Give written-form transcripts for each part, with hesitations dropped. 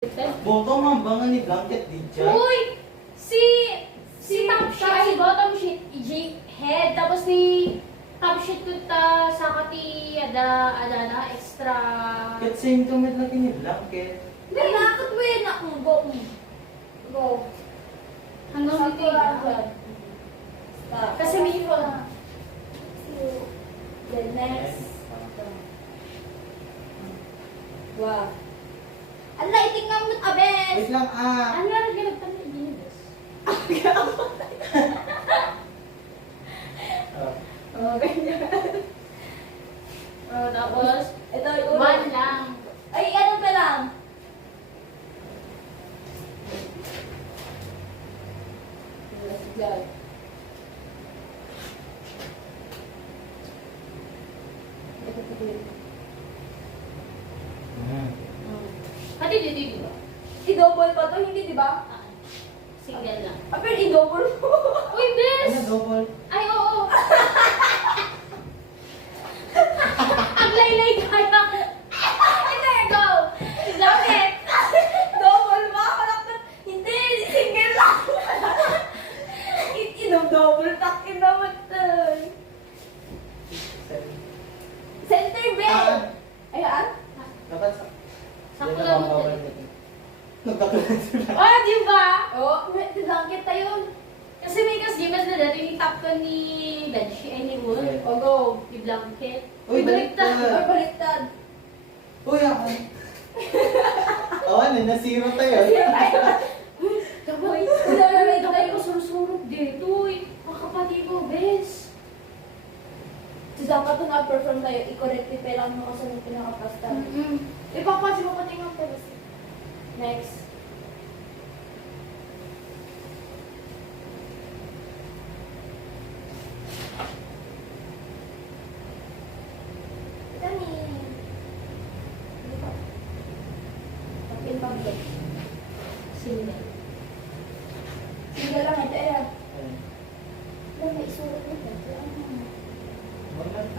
Boto mambangan ni blanket di dyan. Uy! Si top sheet, ay bottom sheet, head, tapos ni top sheet ko ta sa kati ada extra. Ket same to med lagi ni blanket. Hindi, nakakot mo yun ako. Go. Hanggang dito yun. Stop. Kasi may phone. Then next. Wow. Ala, itingnan mo abes. Wait lang Ano na nagganap ng Genius? Oh, ganyan. Tapos, Ito yung ulo. one lang. Ay, ano pa lang? Pati dito, di ba? I-double pa to, hindi di ba? Single lang. Ah, pero i-double mo. Uy, bes! Ano double? Ay, oo. Ang laylay kaya. Hindi, go! Bakit? Double ba? Hindi, single lang. I-double, takin naman to. Center bed. Ayan. Dapat sa... Sakto Yan lang ang mo. bawal nito. Nagkatuloy sila. Oh, di ba? Oh, may blanket tayo. Kasi may kasgimas na dati yung top ko ni Benji, ay ni Wood. Okay. O, go. Yung blanket. Uy, baliktad. Or baliktad. Uy, ako. Oo, na-zero tayo. Dapat, Uy, ito kayo ko surusurot dito. Mga kapatid mo, bes. So, dapat kung na-perform tayo, i-correctify lang mo kasi yung pinaka-pasta. Ipapansin mo pati nga pero. Next. Dami. Tapin pag-break. Single. Sige lang ito eh. Alam, may isulat mo ito.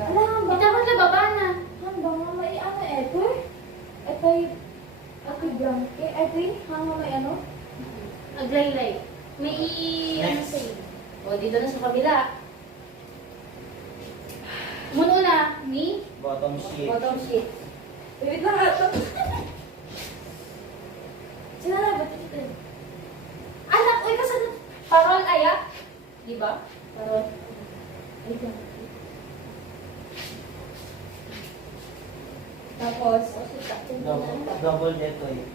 Alam, Itapat na baba na. hanggang nga may ano ito eh. Ito yung blanket. Ito yung hanggang may ano. Aglaylay. May ano Next. sa'yo. O, dito na sa kabila. Muna na, ni? Bottom sheet. Bottom sheet. Wait lang ito. Sinara ba ito? Anak, uy, kasan? Parol ayak? Di ba? Parol. Wait lang. Tapos, Double dito eh.